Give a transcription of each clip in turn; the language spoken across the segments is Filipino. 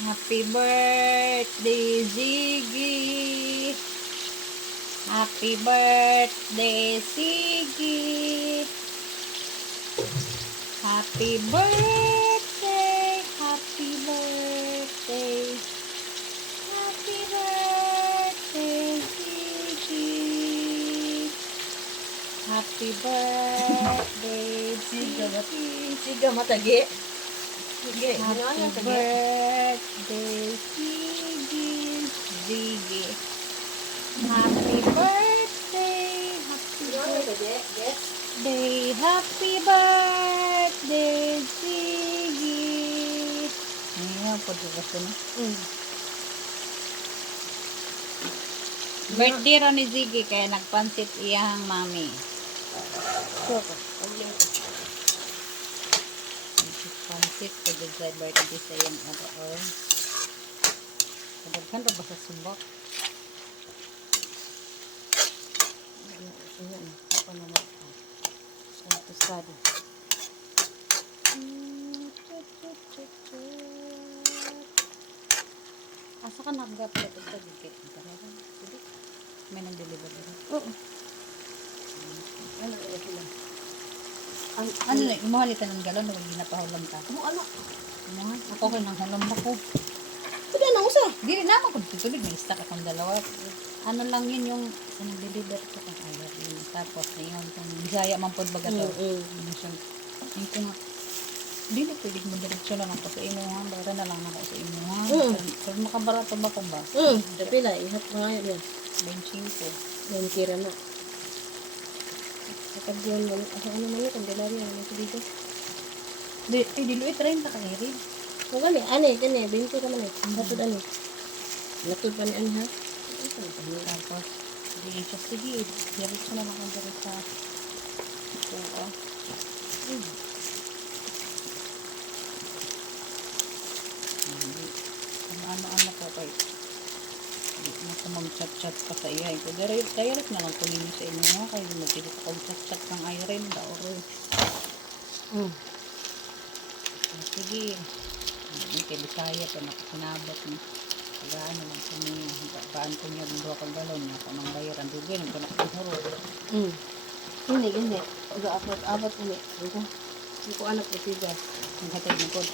Happy birthday, Ziggy! Happy birthday, Ziggy! Happy birthday! Happy birthday! Happy birthday, Ziggy! Happy birthday, Ziggy! Siga matagi. Sige, Happy birthday, Ziggy! Ziggy! Happy birthday! Happy birthday! Happy birthday, Ziggy! Ngayon po dito ko na. Birthday ron ni Ziggy kaya nagpansit iyang mami. Pansit ko dyan sa birthday sa iyang araw. Kadaghan ba sa subak? Ayan, ako naman. Ang tusado. Asa ka naggat ka ito kay sige. May nag-deliver dito. Oo. Ano sila? Ano na, imuhalitan ng galon, huwag ginapahulam ka. Ano? Imuhan? Ako ko nang hulam ako. Pwede na usa. Dili naman kung tutubig, may stock akong dalawa. Ano lang yun yung sa nag-deliver ko kung ayaw yun. Tapos na yun, kung Bisaya man po baga to. Yung kung dili pwede mo diretsyo lang ako sa imuhan, bara na lang ako sa imuhan. Kung makabarato ba ko ba? Kapila, ihat na nga yun. 25. Yan, tira na. Kapag yun, ano man yun, kandelari, ano ito dito. Diluit rin ka kairin. So, gani, gani, 20 ka man eh. Hatod ano. Natod pa ni Ani, ha? Tapos, hindi siya, sige, diretso na lang ako dito sa oo. Hindi. Ano ko kay hindi na ko mag-chat-chat pa sa iya. Ito, direct na lang kunin niyo sa inyo nga. Kaya mag-direct ako chat-chat ng Irene. Daoro. Sige. Hindi kay Bisaya pa nakasinabot ni. Pag-ano lang sa niya. Paan ko niya yung 2 galon niya. Kamang bayaran. Dugin. Ito na kumuro. Gani. Abot ini. Hindi ko anak ko siya. Ang hatay ng kod.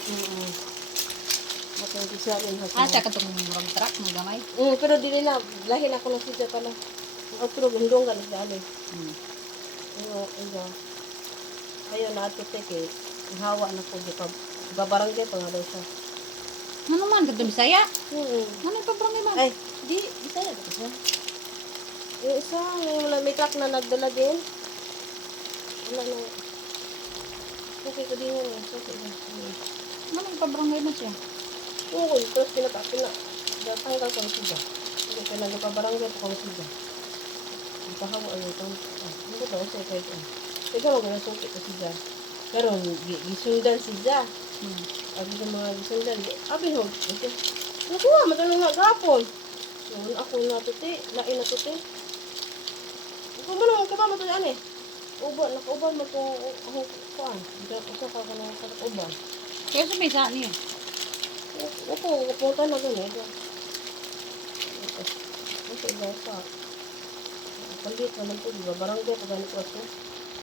Matang siya rin. Asa ka itong murang truck ng gamay? Pero dili na. Lahin ako ng siya pala. Ang otro, gundong ka na siya. Ayaw na ato teke. Hawa na ko. Babarangay pa nga daw siya. Ano man? Ito Bisaya? Ano yung pabrangay man? Ay, di, Bisaya ba siya? Yung isa, may truck na nagdala din. Wala na. Okay ko din yun. Ano yung pabrangay man siya? Oo, tapos pinatapin na. Tanggal ko ang siya. Hindi ka na nagpabarangay pa kong siya. Ang kahawa ano ito. Ano ko daw siya kahit ano. Ikaw lang na sungkit ko siya. Pero gisundan siya. Abi sa mga gisundan. Abi ho. Nakuha, matanong nga gapon. Noon ako natuti. Lain natuti. Ikaw mo naman ka ba matuti ano eh. Uban, nakauban mo itong kuhaan. Isa ka na sa uban. Kaya sa may saan niya? Ako, kapunta na doon eh. Kasi iba pa. Palit naman po, diba? Barangay, pag ganito ako.